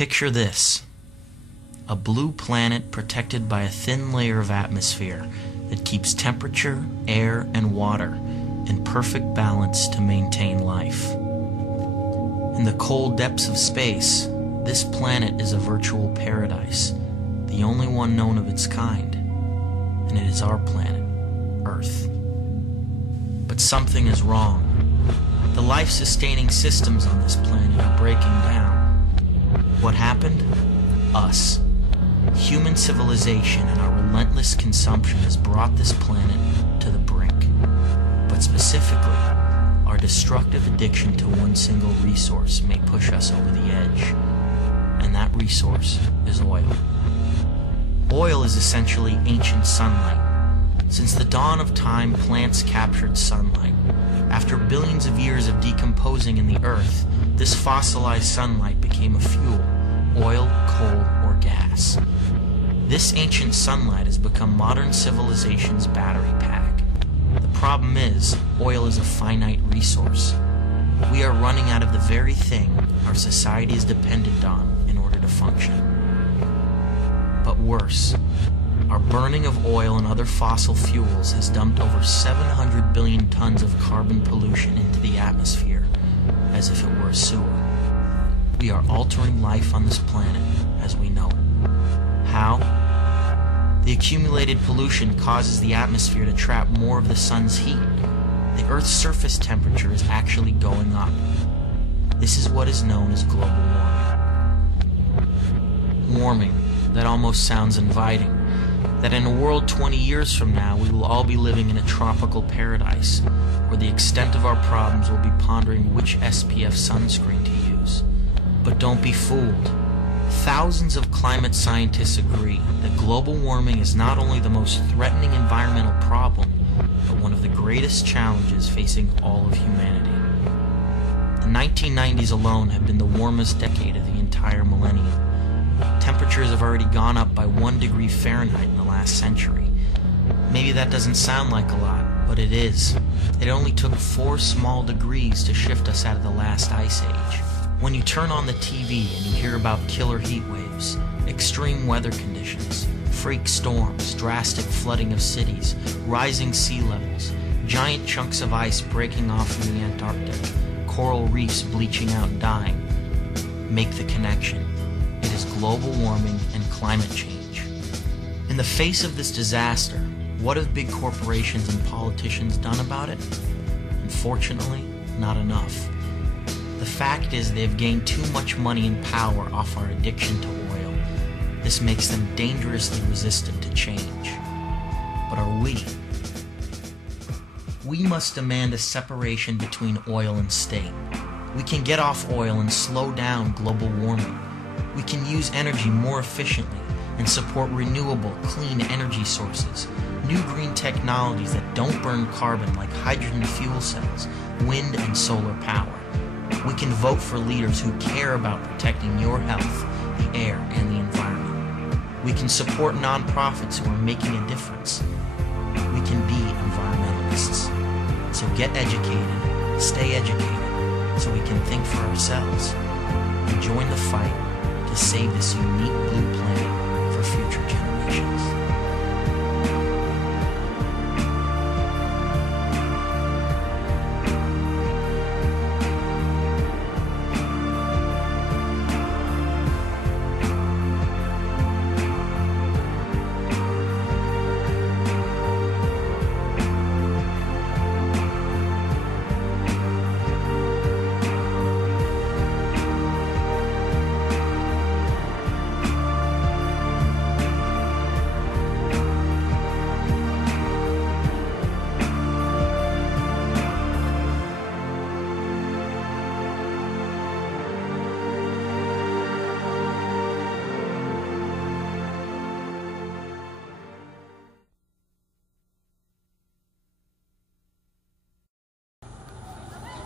Picture this: a blue planet protected by a thin layer of atmosphere that keeps temperature, air, and water in perfect balance to maintain life. In the cold depths of space, this planet is a virtual paradise, the only one known of its kind, and it is our planet, Earth. But something is wrong. The life-sustaining systems on this planet are breaking down. What happened? Us. Human civilization and our relentless consumption has brought this planet to the brink. But specifically, our destructive addiction to one single resource may push us over the edge. And that resource is oil. Oil is essentially ancient sunlight. Since the dawn of time, plants captured sunlight. After billions of years of decomposing in the earth, this fossilized sunlight became a fuel: oil, coal, or gas. This ancient sunlight has become modern civilization's battery pack. The problem is, oil is a finite resource. We are running out of the very thing our society is dependent on in order to function. But worse, our burning of oil and other fossil fuels has dumped over 700 billion tons of carbon pollution into the atmosphere, as if it were a sewer. We are altering life on this planet as we know it. How? The accumulated pollution causes the atmosphere to trap more of the sun's heat. The Earth's surface temperature is actually going up. This is what is known as global warming. Warming, that almost sounds inviting. That in a world 20 years from now, we will all be living in a tropical paradise, where the extent of our problems will be pondering which SPF sunscreen to use. But don't be fooled. Thousands of climate scientists agree that global warming is not only the most threatening environmental problem, but one of the greatest challenges facing all of humanity. The 1990s alone have been the warmest decade of the entire millennium. Temperatures have already gone up by 1 degree Fahrenheit in the last century. Maybe that doesn't sound like a lot, but it is. It only took 4 small degrees to shift us out of the last ice age. When you turn on the TV and you hear about killer heat waves, extreme weather conditions, freak storms, drastic flooding of cities, rising sea levels, giant chunks of ice breaking off in the Antarctic, coral reefs bleaching out and dying, make the connection. It is global warming and climate change. In the face of this disaster, what have big corporations and politicians done about it? Unfortunately, not enough. The fact is they've gained too much money and power off our addiction to oil. This makes them dangerously resistant to change. But are we? We must demand a separation between oil and state. We can get off oil and slow down global warming. We can use energy more efficiently and support renewable, clean energy sources, new green technologies that don't burn carbon like hydrogen fuel cells, wind and solar power. We can vote for leaders who care about protecting your health, the air, and the environment. We can support nonprofits who are making a difference. We can be environmentalists. So get educated, stay educated, so we can think for ourselves, and join the fight to save this unique blue planet for future generations.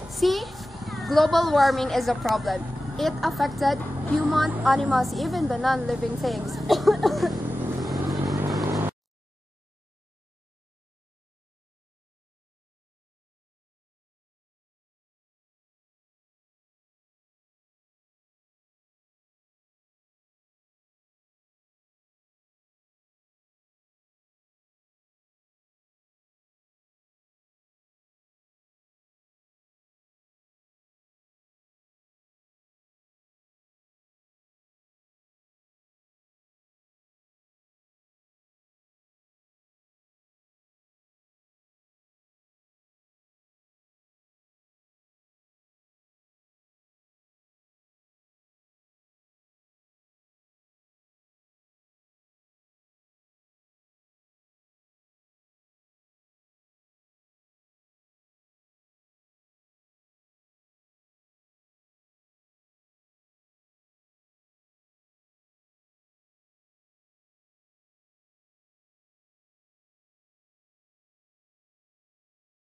See, global warming is a problem. It affected human, animals, even the non-living things.